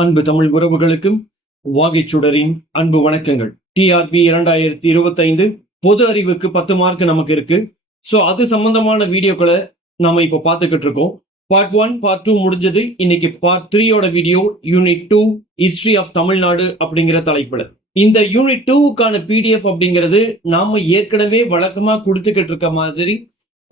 அன்பு தமிழ் உறவுகளுக்கும் வாகைச்சுடரின் அன்பு வணக்கங்கள். டிஆர்பி 2025 பொது அறிவுக்கு 10 மார்க் நமக்கு இருக்கு. ஸோ அது சம்பந்தமான வீடியோக்களை நம்ம இப்போ பார்த்துக்கிட்டு இருக்கோம். பார்ட் 1 பார்ட் 2 முடிஞ்சது. இன்னைக்கு பார்ட் 3யோட video unit 2 history of Tamil Nadu அப்படிங்கிற தலைப்புல. இந்த யூனிட் 2க்கான பிடிஎஃப் அப்படிங்கிறது நாம ஏற்கனவே வழக்கமா கொடுத்துக்கிட்டு இருக்க மாதிரி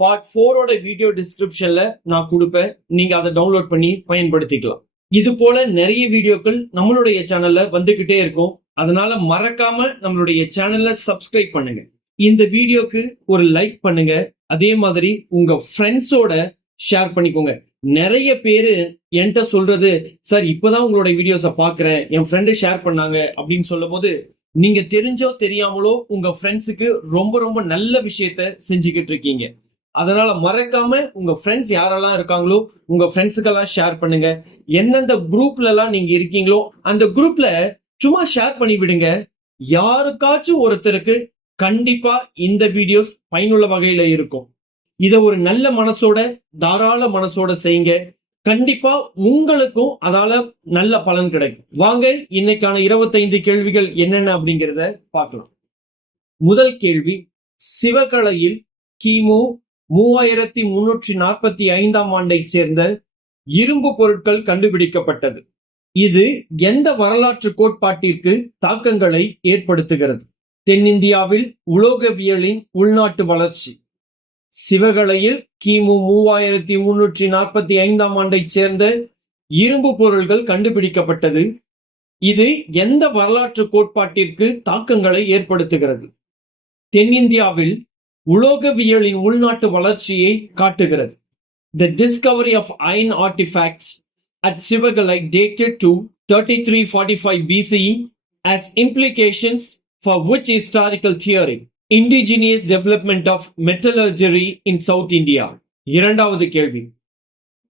பார்ட் 4ஓட வீடியோ டிஸ்கிரிப்ஷன்ல நான் கொடுப்பேன். நீங்க அதை டவுன்லோட் பண்ணி பயன்படுத்திக்கலாம். இது போல நிறைய வீடியோக்கள் நம்மளுடைய சேனல்ல வந்துகிட்டே இருக்கும். அதனால மறக்காம நம்மளுடைய சேனல்ல சப்ஸ்கிரைப் பண்ணுங்க. இந்த வீடியோக்கு ஒரு லைக் பண்ணுங்க. அதே மாதிரி உங்க ஃப்ரெண்ட்ஸோட ஷேர் பண்ணிக்கோங்க. நிறைய பேரு என்கிட்ட சொல்றது, சார் இப்பதான் உங்களோட வீடியோஸை பாக்குறேன், என் ஃப்ரெண்டு ஷேர் பண்ணாங்க அப்படின்னு சொல்லும் போது, நீங்க தெரிஞ்சோ தெரியாமலோ உங்க ஃப்ரெண்ட்ஸுக்கு ரொம்ப ரொம்ப நல்ல விஷயத்த செஞ்சுக்கிட்டு இருக்கீங்க. அதனால மறக்காம உங்க ஃப்ரெண்ட்ஸ் யாரெல்லாம் இருக்காங்களோ உங்க ஃப்ரெண்ட்ஸுக்கெல்லாம் ஷேர் பண்ணுங்க. எந்தெந்த குரூப்ல எல்லாம் நீங்க இருக்கீங்களோ அந்த குரூப்ல சும்மா ஷேர் பண்ணி விடுங்க. யாருக்காச்சும் ஒருத்தருக்கு கண்டிப்பா இந்த வீடியோஸ் பயனுள்ள வகையில இருக்கும். இத ஒரு நல்ல மனசோட, தாராள மனசோட செய்யுங்க. கண்டிப்பா உங்களுக்கும் அதால நல்ல பலன் கிடைக்கும். வாங்க இன்னைக்கான 25 கேள்விகள் என்னென்ன அப்படிங்கிறத பார்க்கலாம். முதல் கேள்வி, சிவகலையில் கிமு 3345ஆம் ஆண்டை சேர்ந்த இரும்பு பொருட்கள் கண்டுபிடிக்கப்பட்டது. இது எந்த வரலாற்று கோட்பாட்டிற்கு தாக்கங்களை ஏற்படுத்துகிறது? தென்னிந்தியாவில் உலோகவியலின் உள்நாட்டு வளர்ச்சி. சிவகலையில் கிமு 3345ஆம் ஆண்டை சேர்ந்த இரும்பு பொருள்கள் கண்டுபிடிக்கப்பட்டது. இது எந்த வரலாற்று கோட்பாட்டிற்கு தாக்கங்களை ஏற்படுத்துகிறது? தென்னிந்தியாவில் உலோகவியலின் உள்நாட்டு வளர்ச்சியை காட்டுகிறது. The discovery of iron artifacts at Sivagalai dated to 3345 BCE has implications for which historical theory? Indigenous development of metallurgy in South India. இரண்டாவது கேள்வி,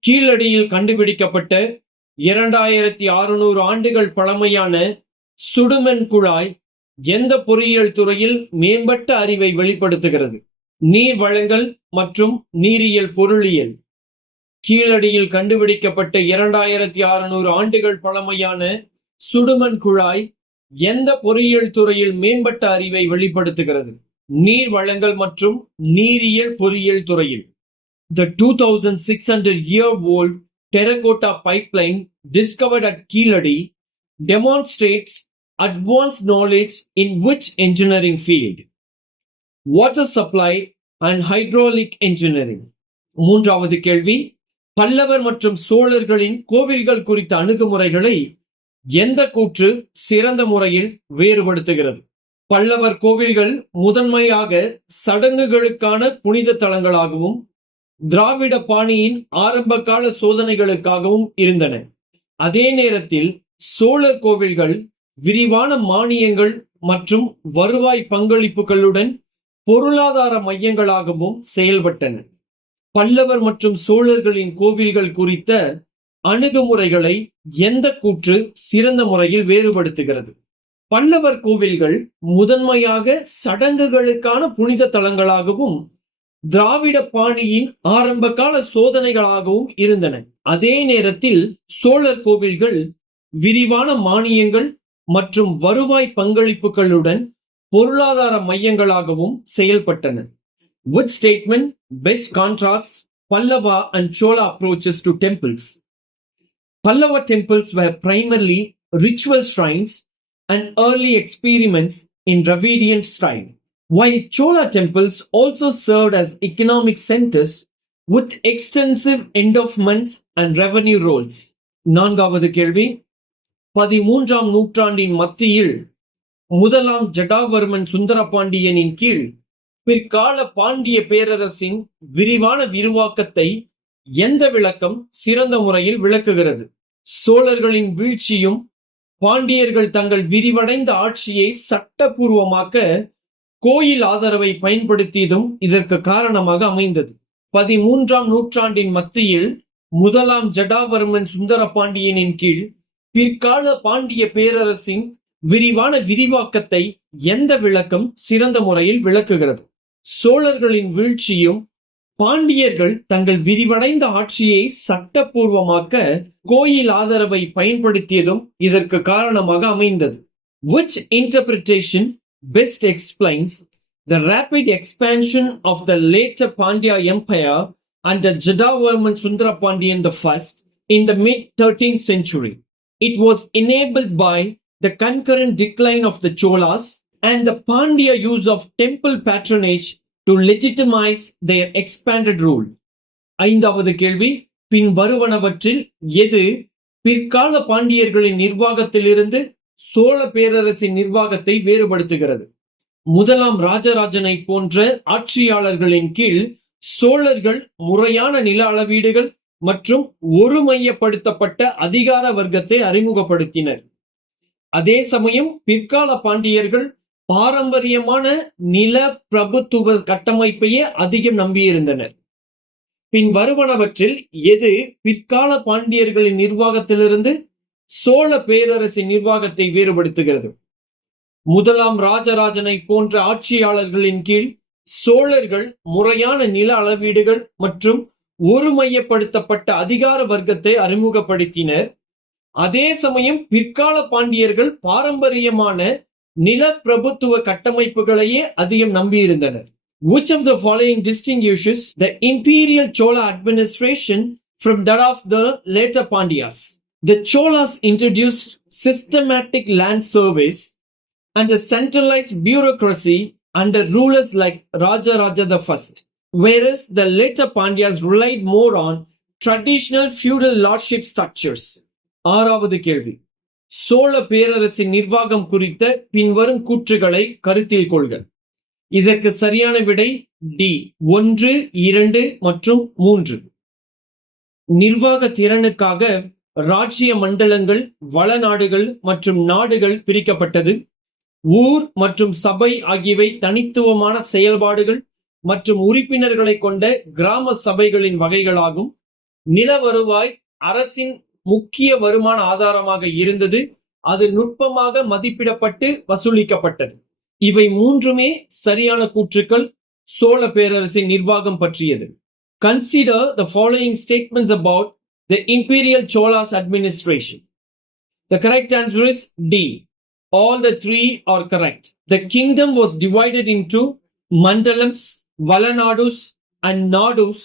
கீழடியில் கண்டுபிடிக்கப்பட்ட 2600 ஆண்டுகள் பழமையான சுடுமண் குழாய் எந்த பொறியியல் துறையில் மேம்பட்ட அறிவை வெளிப்படுத்துகிறது? நீர் வளங்கள் மற்றும் நீரியல் பொருளியல். கீழடியில் கண்டுபிடிக்கப்பட்ட 2600 ஆண்டுகள் பழமையான சுடுமண் குழாய் எந்த பொறியியல் துறையில் மேம்பட்ட அறிவை வெளிப்படுத்துகிறது? நீர் வளங்கள் மற்றும் நீரியல் பொறியியல் துறையில். The 2600-year-old terracotta pipeline discovered at Keeladi demonstrates advanced knowledge in which engineering field? Water supply and hydraulic engineering. மூன்றாவது கேள்வி, பல்லவர் மற்றும் சோழர்களின் கோவில்கள் குறித்த அணுகுமுறைகளை எந்த கூற்று சிறந்த முறையில் வேறுபடுத்துகிறது? பல்லவர் கோவில்கள் முதன்மையாக சடங்குகளுக்கான புனித தலங்களாகவும் திராவிட பாணியின் ஆரம்பகால சோதனைகளுக்காகவும் இருந்தன. அதே நேரத்தில் சோழர் கோவில்கள் விரிவான மானியங்கள் மற்றும் வருவாய் பங்களிப்புகளுடன் பொருளாதார மையங்களாகவும் செயல்பட்டன. பல்லவர் மற்றும் சோழர்களின் கோவில்கள் குறித்த அணுகுமுறைகளை எந்த கூற்று சிறந்த முறையில் வேறுபடுத்துகிறது? பல்லவர் கோவில்கள் முதன்மையாக சடங்குகளுக்கான புனித தலங்களாகவும் திராவிட பாணியின் ஆரம்பகால சோதனைகளாகவும் இருந்தன. அதே நேரத்தில் சோழர் கோவில்கள் விரிவான மானியங்கள் மற்றும் வருவாய் பங்களிப்புகளுடன் பொருளாதார மையங்களாகவும் செயல்பட்டன. Which statement best contrasts Pallava and Chola approaches to temples? Pallava temples were primarily ritual shrines and early experiments in Dravidian style, while Chola temples also served as economic centers with extensive endowments and revenue rolls. நான்காவது கேள்வி, 13ஆம் நூற்றாண்டின் மத்தியில் முதலாம் ஜடாவர்மன் சுந்தரபாண்டியனின் கீழ் பிற்கால பாண்டிய பேரரசின் விரிவான விரிவாக்கத்தை எந்த விளக்கம் சிறந்த முறையில் விளக்குகிறது? சோழர்களின் வீழ்ச்சியும் பாண்டியர்கள் தங்கள் விரிவடைந்த ஆட்சியை சட்டபூர்வமாக்க கோயில் ஆதரவை பயன்படுத்தியதும் இதற்கு காரணமாக அமைந்தது. 13ஆம் நூற்றாண்டின் மத்தியில் முதலாம் ஜடாவர்மன் சுந்தரபாண்டியனின் கீழ் பிற்கால பாண்டிய பேரரசின் விரிவான விரிவாக்கத்தை எந்த விளக்கம் சிறந்த முறையில் விளக்குகிறது? சோழர்களின் வீழ்ச்சியும் பாண்டியர்கள் தங்கள் விரிவடைந்த ஆட்சியை சட்டப்பூர்வமாக்க கோயில் ஆதரவை பயன்படுத்தியதும் இதற்கு காரணமாக அமைந்தது. Which interpretation best explains the rapid expansion of the later Pandya Empire under Jadavarman Sundarapandyan I in the mid-13th century? It was enabled by the concurrent decline of the Cholas and the Pandya use of temple patronage to legitimize their expanded rule. ஐந்தாவது கேள்வி, பின் வருவனவற்றில் எது பிற்கால பாண்டியர்களின் நிர்வாகத்திலிருந்து சோழ பேரரசின் நிர்வாகத்தை வேறுபடுத்துகிறது? முதலாம் ராஜராஜனை போன்ற ஆட்சியாளர்களின் கீழ் சோழர்கள் முறையான நில அளவீடுகள் மற்றும் ஒருமையப்படுத்தப்பட்ட அதிகார வர்க்கத்தை அறிமுகப்படுத்தினர். அதே சமயம் பிற்கால பாண்டியர்கள் பாரம்பரியமான நில பிரபுத்துவ கட்டமைப்பையே அதிகம் நம்பியிருந்தனர். பின் வருவனவற்றில் எது பிற்கால பாண்டியர்களின் நிர்வாகத்திலிருந்து சோழ பேரரசின் நிர்வாகத்தை வேறுபடுத்துகிறது? முதலாம் ராஜராஜனை போன்ற ஆட்சியாளர்களின் கீழ் சோழர்கள் முறையான நில அளவீடுகள் மற்றும் ஒருமையப்படுத்தப்பட்ட அதிகார வர்க்கத்தை அறிமுகப்படுத்தினர். அதே சமயம் பிற்கால பாண்டியர்கள் பாரம்பரியமான நில பிரபுத்துவ கட்டமைப்புகளையே அதிகம் நம்பியிருந்தனர். Which of the following distinguishes the imperial Chola administration from that of the later Pandyas? The Cholas introduced systematic land surveys and a centralized bureaucracy under rulers like Rajaraja I, whereas the later Pandyas relied more on traditional feudal lordship structures. ஆறாவது கேள்வி, சோழ பேரரசின் நிர்வாகம் குறித்த பின்வரும் கூற்றுகளை கருத்தில் கொள்க. இதற்கு சரியான விடை டி 1, 2 மற்றும் 3. நிர்வாக திறனுக்காக ராஜ்ய மண்டலங்கள், வளநாடுகள் மற்றும் நாடுகள் பிரிக்கப்பட்டது. ஊர் மற்றும் சபை ஆகியவை தனித்துவமான செயல்பாடுகள் மற்றும் உறுப்பினர்களை கொண்ட கிராம சபைகளின் வகைகளாகும். நில வருவாய் அரசின் முக்கிய வருமான ஆதாரமாக இருந்தது. அது நுட்பமாக மதிப்பிடப்பட்டு வசூலிக்கப்பட்டது. இவை மூன்றுமே சரியான கூற்றுக்கள் சோழ பேரரசின் நிர்வாகம் பற்றியது. Consider the following statements about the Imperial Cholas administration. The correct answer is D. All the three are correct. The kingdom was divided into mandalams, valanadus, and nadus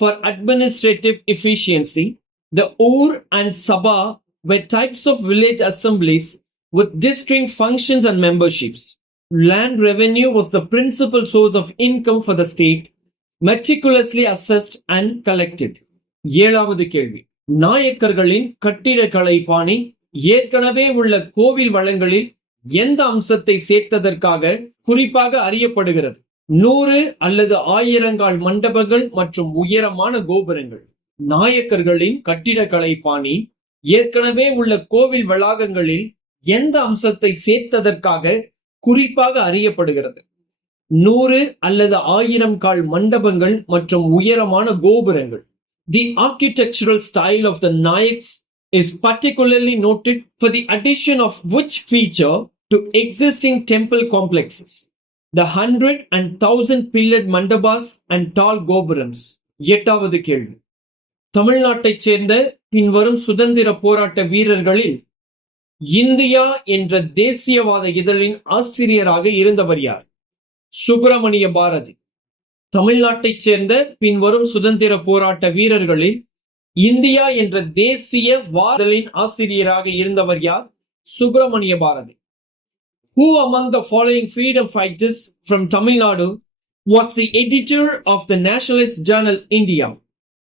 for administrative efficiency. The Ur and Sabha were types of village assemblies with distinct functions and memberships. Land revenue was the principal source of income for the state, meticulously assessed and collected. ஏழாவது கேள்வி, நாயக்கர்களின் கட்டிடக்கலை பாணி ஏற்கனவே உள்ள கோவில் வளங்களில் எந்த அம்சத்தை சேர்த்ததற்காக குறிப்பாக அறியப்படுகிறது? 100 அல்லது 1000 மண்டபங்கள் மற்றும் உயரமான கோபுரங்கள். நாயக்கர்களின் கட்டிடக்கலை பாணி ஏற்கனவே உள்ள கோவில் வளாகங்களில் எந்த அம்சத்தை சேர்த்ததற்காக குறிப்பாக அறியப்படுகிறது? 100 அல்லது 1000 மண்டபங்கள் மற்றும் உயரமான கோபுரங்கள். The architectural style of the Nayaks is particularly noted for the addition of which feature to existing temple complexes? The 100 and 1000 pillared mandabas and tall gopurams. எட்டாவது கேள்வி, தமிழ்நாட்டைச் சேர்ந்த பின்வரும் சுதந்திர போராட்ட வீரர்களில் இந்தியா என்ற தேசியவாத இதழின் ஆசிரியராக இருந்தவர் யார்? சுப்பிரமணிய பாரதி. தமிழ்நாட்டைச் சேர்ந்த பின்வரும் சுதந்திர போராட்ட வீரர்களில் இந்தியா என்ற தேசிய இதழின் ஆசிரியராக இருந்தவர் யார்? Subramaniya Bharathi. Who among the following freedom fighters from Tamil Nadu was the editor of the nationalist journal India?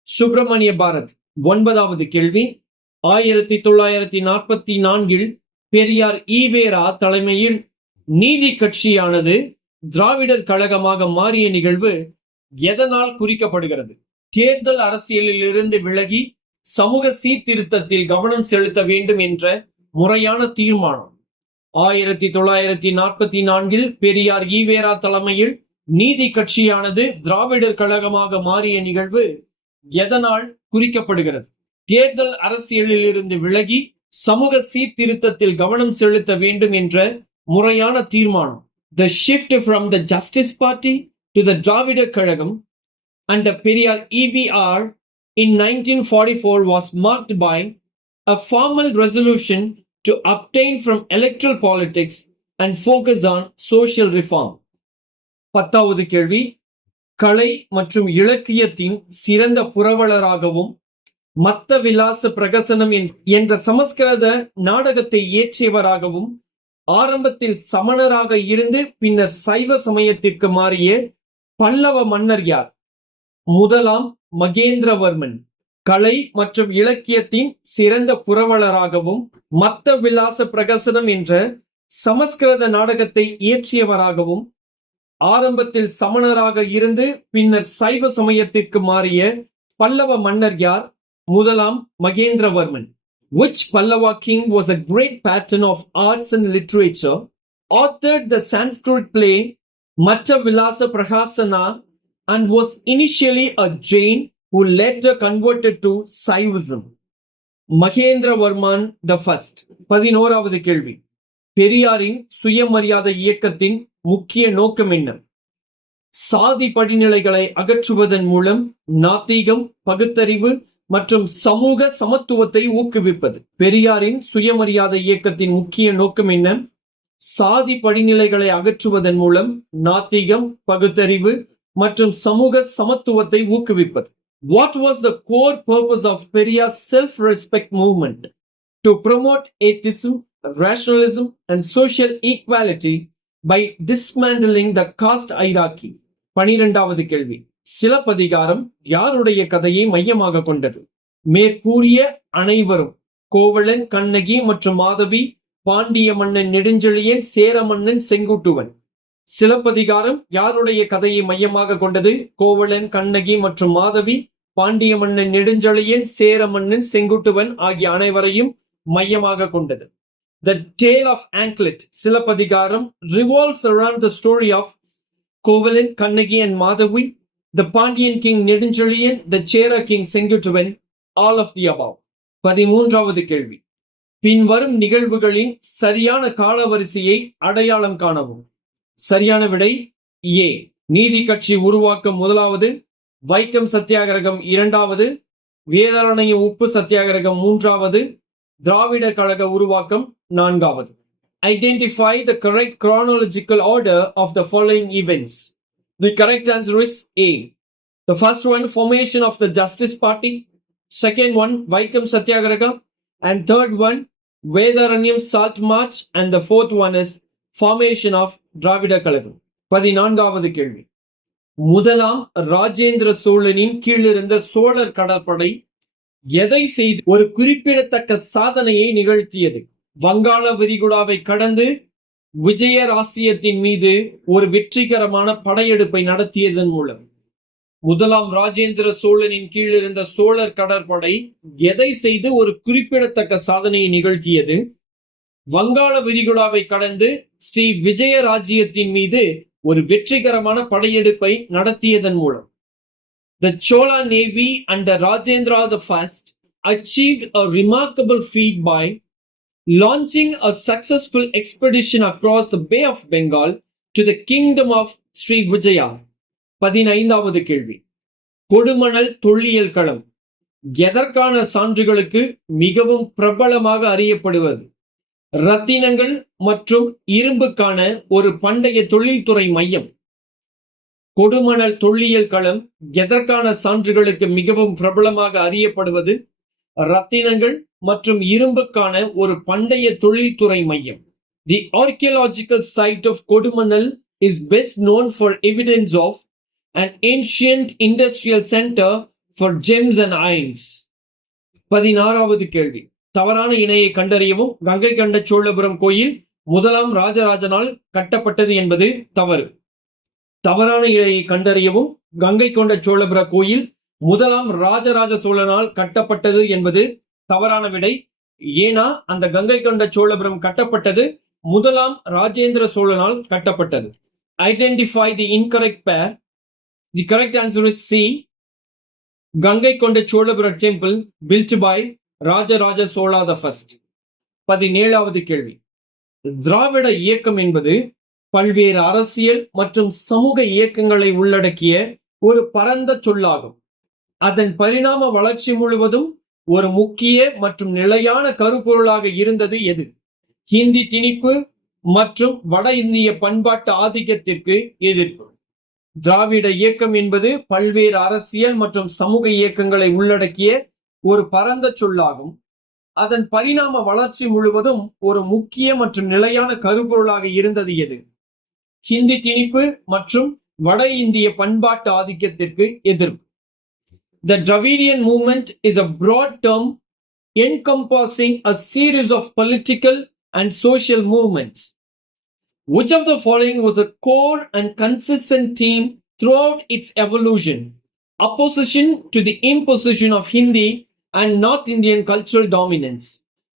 Subramaniya Bharathi. ஒன்பதாவது கேள்வி, 1944 பெரியார் ஈவேரா தலைமையில் நீதி கட்சியானது திராவிடர் கழகமாக மாறிய நிகழ்வு எதனால் குறிக்கப்படுகிறது? தேர்தல் அரசியலில் இருந்து விலகி சமூக சீர்திருத்தத்தில் கவனம் செலுத்த வேண்டும் என்ற முறையான தீர்மானம். 1944 பெரியார் ஈவேரா தலைமையில் நீதி கட்சியானது திராவிடர் கழகமாக மாறிய நிகழ்வு எதனால் குறிக்கப்படுகிறது? தேர்தல் அரசியலில் இருந்து விலகி சமூக சீர்திருத்தத்தில் கவனம் செலுத்த வேண்டும் என்ற முறையான தீர்மானம். The shift from the Justice Party to the Dravida Kazhagam under Periyar EVR in 1944 was marked by a formal resolution to abstain from electoral politics and focus on social reform. 10வது கேள்வி, கலை மற்றும் இலக்கியத்தின் சிறந்த புரவலராகவும் மத்த விலாச பிரகசனம் என்ற சமஸ்கிருத நாடகத்தை இயற்றியவராகவும் ஆரம்பத்தில் சமணராக இருந்து பின்னர் சைவ சமயத்திற்கு மாறிய பல்லவ மன்னர் யார்? முதலாம் மகேந்திரவர்மன். கலை மற்றும் இலக்கியத்தின் சிறந்த புரவலராகவும் மத்த விலாச பிரகசனம் என்ற சமஸ்கிருத நாடகத்தை இயற்றியவராகவும் ஆரம்பத்தில் சமணராக இருந்து பின்னர் சைவ சமயத்திற்கு மாறிய பல்லவ மன்னர் யார்? முதலாம் Mahendravarman. Which Pallava king was a great patron of arts and literature, authored the Sanskrit play Matta Vilasa Prahasana, and was initially a Jain who later converted to Saivism? Mahendravarman the first. 11வது கேள்வி, பெரியாரின் சுயமரியாதை இயக்கத்தின் முக்கிய நோக்கம் என்ன? சாதி படிநிலைகளை அகற்றுவதன் மூலம் நாத்திகம், பகுத்தறிவு மற்றும் சமூக சமத்துவத்தை ஊக்குவிப்பது. பெரியாரின் சுயமரியாதை இயக்கத்தின் முக்கிய நோக்கம் என்ன? சாதி படிநிலைகளை அகற்றுவதன் மூலம் நாத்திகம், பகுத்தறிவு மற்றும் சமூக சமத்துவத்தை ஊக்குவிப்பது. What was the core purpose of Periyar's self-respect movement? To promote atheism, rationalism and social equality by dismantling the caste hierarchy. 12வது கேள்வி, சிலப்பதிகாரம் யாருடைய கதையை மையமாக கொண்டது? மேற்கூறிய அனைவரும் கோவலன், கண்ணகி மற்றும் மாதவி, பாண்டிய மன்னன் நெடுஞ்செழியன், சேர மன்னன் செங்குட்டுவன். சிலப்பதிகாரம் யாருடைய கதையை மையமாக கொண்டது? கோவலன், கண்ணகி மற்றும் மாதவி, பாண்டிய மன்னன் நெடுஞ்செழியன், சேர மன்னன் செங்குட்டுவன் ஆகிய அனைவரையும் மையமாக கொண்டது. The Tale of Anklet, Silappatikaram, revolves around the story of Kovalan, Kannagi and Madhavi, the Pandyan king Nedunchaliyan, the Chera king Sengutuvan, all of the above. 13வது கேள்வி, பின்வரும் நிகழ்வுகளின் சரியான காலவரிசையை அடையாளம் காணவும். சரியான விடை ஏ. நீதி கட்சி உருவாக்கம் முதலாவது, வைக்கம் சத்தியாகிரகம் இரண்டாவது, வேதாரண்ய உப்பு சத்தியாகிரகம் மூன்றாவது, திராவிட கழக உருவாக்கம் நான்காவது. Identify the correct chronological order of the following events. The correct answer is A. The first one, formation of the Justice Party. Second one, Vaikam Satyagraha. And third one, Vedaranyam Salt March. And the fourth one is formation of Dravida Kalagam. 14வது கேள்வி, முதலாம் ராஜேந்திர சோழனின் கீழிருந்த சோழர் கடற்படை எதை செய்து ஒரு குறிப்பிடத்தக்க சாதனையை நிகழ்த்தியது? வங்காள விரிகுடாவை கடந்து விஜயராசியத்தின் மீது ஒரு வெற்றிகரமான படையெடுப்பை நடத்தியதன் மூலம். முதலாம் ராஜேந்திர சோழனின் கீழ் இருந்த சோழர் கடற்படை எதை செய்து ஒரு குறிப்பிடத்தக்க சாதனையை நிகழ்த்தியது? வங்காள விரிகுடாவை கடந்து ஸ்ரீ விஜயராஜ்யத்தின் மீது ஒரு வெற்றிகரமான படையெடுப்பை நடத்தியதன் மூலம். The Chola Navy under Rajendra I achieved a remarkable feat by launching a successful expedition across the Bay of Bengal to the kingdom of Sri Vijaya. 15வது கேள்வி, கொடுமணல் தொல்லியல் களம் எதற்கான சான்றுகளுக்கு மிகவும் பிரபலமாக அறியப்படுவது? ரத்தினங்கள் மற்றும் இரும்புக்கான ஒரு பண்டைய தொழில்துறை மையம். கொடுமணல் தொல்லியல் களம் எதற்கான சான்றுகளுக்கு மிகவும் பிரபலமாக அறியப்படுவது? ரத்தினங்கள் மற்றும் இரும்புக்கான ஒரு பண்டைய தொழில்துறை மையம். The archaeological site of Kodumanal is best known for evidence of an ancient industrial center for gems and irons. 16வது கேள்வி, தவறான இணையை கண்டறியவும். கங்கை கொண்ட சோழபுரம் கோயில் முதலாம் ராஜராஜனால் கட்டப்பட்டது என்பது தவறு. தவறான இணையை கண்டறியவும். கங்கை கொண்ட சோழபுர கோயில் முதலாம் ராஜராஜ சோழனால் கட்டப்பட்டது என்பது தவறான விடை. ஏனா அந்த கங்கை கொண்ட சோழபுரம் கட்டப்பட்டது முதலாம் ராஜேந்திர சோழனால் கட்டப்பட்டது. Identify the incorrect pair. The correct answer is C. Ganga கொண்ட Cholapura temple built by Rajaraja Chola the first. 17வது கேள்வி, திராவிட இயக்கம் என்பது பல்வேறு அரசியல் மற்றும் சமூக இயக்கங்களை உள்ளடக்கிய ஒரு பரந்த சொல்லாகும். அதன் பரிணாம வளர்ச்சி முழுவதும் ஒரு முக்கிய மற்றும் நிலையான கருப்பொருளாக இருந்தது எது? ஹிந்தி திணிப்பு மற்றும் வட இந்திய பண்பாட்டு ஆதிக்கத்திற்கு எதிர்ப்பு. திராவிட இயக்கம் என்பது பல்வேறு அரசியல் மற்றும் சமூக இயக்கங்களை உள்ளடக்கிய ஒரு பரந்த சொல்லாகும். அதன் பரிணாம வளர்ச்சி முழுவதும் ஒரு முக்கிய மற்றும் நிலையான கருப்பொருளாக இருந்தது எது? ஹிந்தி திணிப்பு மற்றும் வட இந்திய பண்பாட்டு ஆதிக்கத்திற்கு எதிர்ப்பு. The Dravidian movement is a broad term encompassing a series of political and social movements. Which of the following was a core and consistent theme throughout its evolution? Opposition to the imposition of Hindi and North Indian cultural dominance.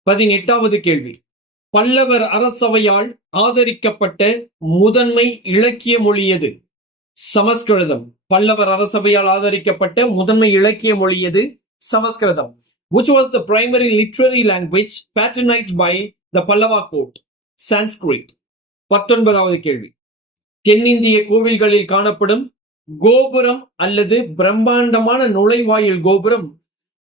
18வது கேள்வி. பல்லவர் அரசவையால் ஆதரிக்கப்பட்ட முதன்மை இலக்கிய மொழி எது? சமஸ்கிருதம். பல்லவர் அரசவையால் ஆதரிக்கப்பட்ட முதன்மை இலக்கிய மொழி எது? சமஸ்கிருதம். Which was the primary literary language patronized by the Pallava court? Sanskrit. 19வது கேள்வி. தென்னிந்திய கோவில்களில் காணப்படும் கோபுரம் அல்லது பிரம்மாண்டமான நுழைவாயில் கோபுரம்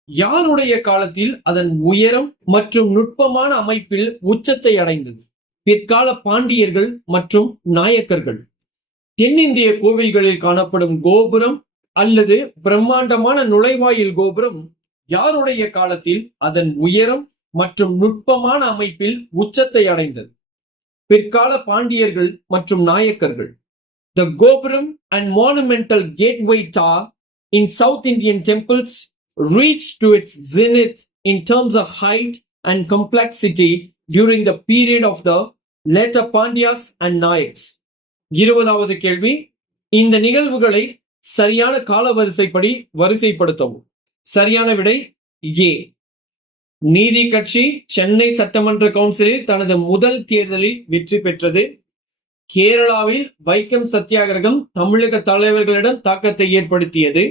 யாருடைய காலத்தில் அதன் உயரம் மற்றும் நுட்பமான அமைப்பில் உச்சத்தை அடைந்தது? பிற்கால பாண்டியர்கள் மற்றும் நாயக்கர்கள். தென்னிந்திய கோவில்களில் காணப்படும் கோபுரம் அல்லது பிரம்மாண்டமான நுழைவாயில் கோபுரம் யாருடைய காலத்தில் அதன் உயரம் மற்றும் நுட்பமான அமைப்பில் உச்சத்தை அடைந்தது? பிற்கால பாண்டியர்கள் மற்றும் நாயக்கர்கள். The Gopuram and monumental gateway tower in South Indian temples reached to its zenith in terms of height and complexity during the period of the later Pandyas and Nayaks. 20வது கேள்வி. இந்த நிகழ்வுகளை சரியான காலவரிசைப்படி வரிசைப்படுத்தவும். சரியான விடை ஏ. நீதி கட்சி சென்னை சட்டமன்ற கவுன்சிலில் தனது முதல் தேர்தலில் வெற்றி பெற்றது. கேரளாவில் வைக்கம் சத்தியாகிரகம் தமிழக தலைவர்களிடம் தாக்கத்தை ஏற்படுத்தியது.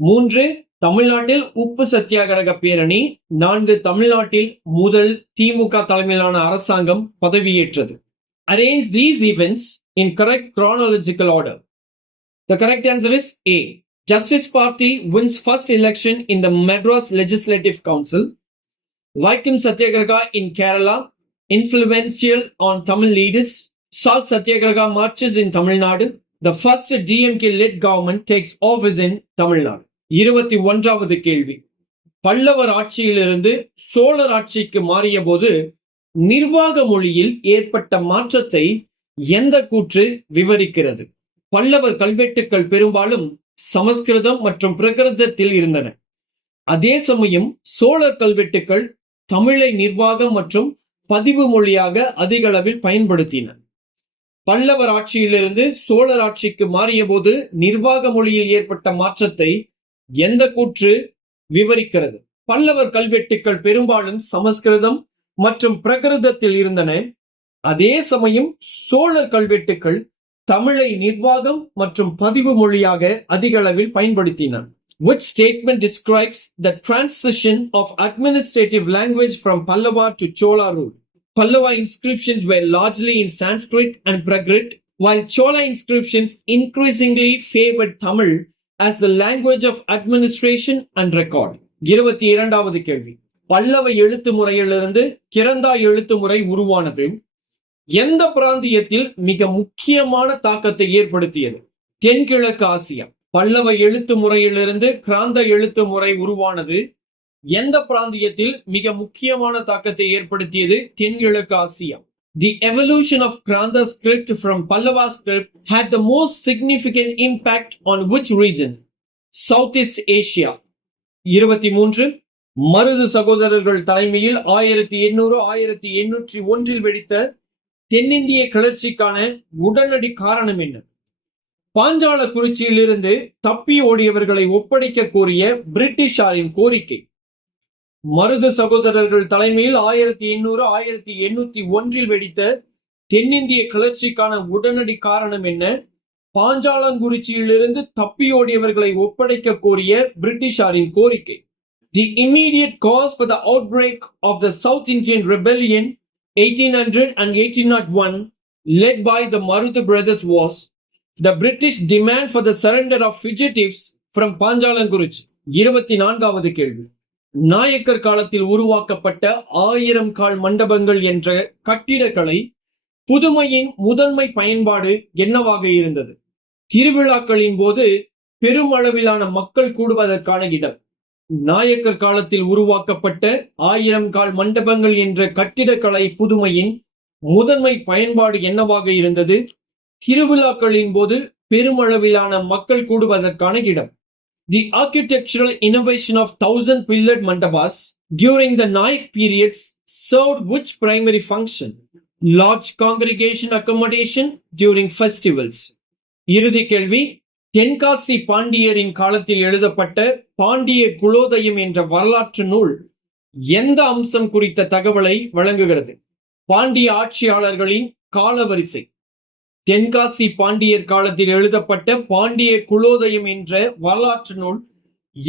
3. தமிழ்நாட்டில் உப்பு சத்தியாகிரக பேரணி. 4. தமிழ்நாட்டில் முதல் திமுக தலைமையிலான அரசாங்கம் பதவியேற்றது. Arrange these events in correct chronological order. The correct answer is A. Justice Party wins first election in the Madras Legislative Council. Vaikam Satyagraha in Kerala, influential on Tamil leaders. Salt Satyagraha marches in Tamil Nadu. The first DMK-led government takes office in Tamil Nadu. 21வது கேள்வி. பல்லவர் ஆட்சியிலிருந்து சோழர் ஆட்சிக்கு மாறிய போது நிர்வாக மொழியில் ஏற்பட்ட மாற்றத்தை எந்த கூற்று விவரிக்கிறது? பல்லவர் கல்வெட்டுக்கள் பெரும்பாலும் சமஸ்கிருதம் மற்றும் பிரகிருதத்தில் இருந்தன. அதே சமயம் சோழர் கல்வெட்டுக்கள் தமிழை நிர்வாகம் மற்றும் பதிவு மொழியாக அதிக அளவில் பயன்படுத்தின. பல்லவர் ஆட்சியிலிருந்து சோழர் ஆட்சிக்கு மாறிய போது நிர்வாக மொழியில் ஏற்பட்ட மாற்றத்தை எந்த கூற்று விவரிக்கிறது? பல்லவர் கல்வெட்டுக்கள் பெரும்பாலும் சமஸ்கிருதம் மற்றும் பிரகிருதத்தில் இருந்தன. அதே சமயம் சோழர் கல்வெட்டுக்கள் தமிழை நிர்வாகம் மற்றும் பதிவு மொழியாக அதிக அளவில் பயன்படுத்தின. Which statement describes the transition of administrative language from Pallava to Chola rule? Pallava inscriptions were largely in Sanskrit and Prakrit, while Chola inscriptions increasingly favored Tamil as the language of administration and record. 22வது கேள்வி. பல்லவ எழுத்து முறையிலிருந்து கிரந்தா எழுத்து முறை உருவானது எந்த பிராந்தியத்தில் மிக முக்கியமான தாக்கத்தை ஏற்படுத்தியது? தென்கிழக்கு ஆசியா. பல்லவ எழுத்து முறையிலிருந்து கிராந்த எழுத்து முறை உருவானது எந்த பிராந்தியத்தில் மிக முக்கியமான தாக்கத்தை ஏற்படுத்தியது? தென்கிழக்கு Asia. The evolution of Kranda script from Pallava script had the most significant impact on which region? Southeast Asia. 23. Marudhu சகோதரர்கள் தலைமையில் 1800-1801 வெடித்த தென்னிந்திய கிளர்ச்சிக்கான உடனடி காரணம் என்ன? பாஞ்சால குறிச்சியிலிருந்து தப்பி ஓடியவர்களை ஒப்படைக்க கோரிய பிரிட்டிஷாரின் கோரிக்கை. மருது சகோதரர்கள் தலைமையில் 1800-1801 வெடித்த தென்னிந்திய கிளர்ச்சிக்கான உடனடி காரணம் என்ன? பாஞ்சாலங்குறிச்சியிலிருந்து தப்பியோடியவர்களை ஒப்படைக்க கோரிய பிரிட்டிஷாரின் கோரிக்கை. The immediate cause for the outbreak of the South Indian Rebellion 1800 and 1801 led by the Marutha brothers was The British demand for the surrender of fugitives from Panchalankurichi. 24வது கேள்வி. நாயக்கர் காலத்தில் உருவாக்கப்பட்ட 1000 கால் மண்டபங்கள் என்ற கட்டிடக்கலை புதுமையின் முதன்மை பயன்பாடு என்னவாக இருந்தது? திருவிழாக்களின் போது பெருமளவிலான மக்கள் கூடுவதற்கான இடம். நாயக்கர் காலத்தில் உருவாக்கப்பட்ட 1000 கால் மண்டபங்கள் என்ற கட்டிடக்கலை புதுமையின் முதன்மை பயன்பாடு என்னவாக இருந்தது? திருவிழாக்களின் போது பெருமளவிலான மக்கள் கூடுவதற்கான இடம். The architectural innovation of 1000 pillared mandabas during the Nayak periods served which primary function? Large congregation accommodation during festivals. இறுதி கேள்வி. தென்காசி பாண்டியரின் காலத்தில் எழுதப்பட்ட பாண்டிய குலோதயம் என்ற வரலாற்று நூல் எந்த அம்சம் குறித்த தகவலை வழங்குகிறது? பாண்டிய ஆட்சியாளர்களின் காலவரிசை. தென்காசி பாண்டியர் காலத்தில் எழுதப்பட்ட பாண்டிய குலோதயம் என்ற வரலாற்று நூல்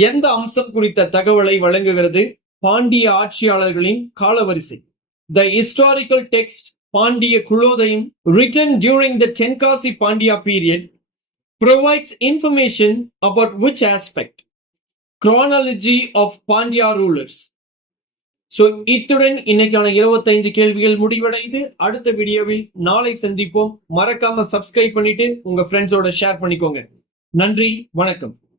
எந்த அம்சம் குறித்த தகவலை வழங்குகிறது? பாண்டிய ஆட்சியாளர்களின் காலவரிசை. The historical text Pandya Kulothayam written during the Tenkasi Pandya period provides information about which aspect? Chronology of Pandya rulers. So இத்துடன் இன்னைக்கான 25 கேள்விகள் முடிவடையுது. அடுத்த வீடியோவில் நாளை சந்திப்போம். மறக்காம சப்ஸ்கிரைப் பண்ணிட்டு உங்க ஃப்ரெண்ட்ஸோட ஷேர் பண்ணிக்கோங்க. நன்றி, வணக்கம்.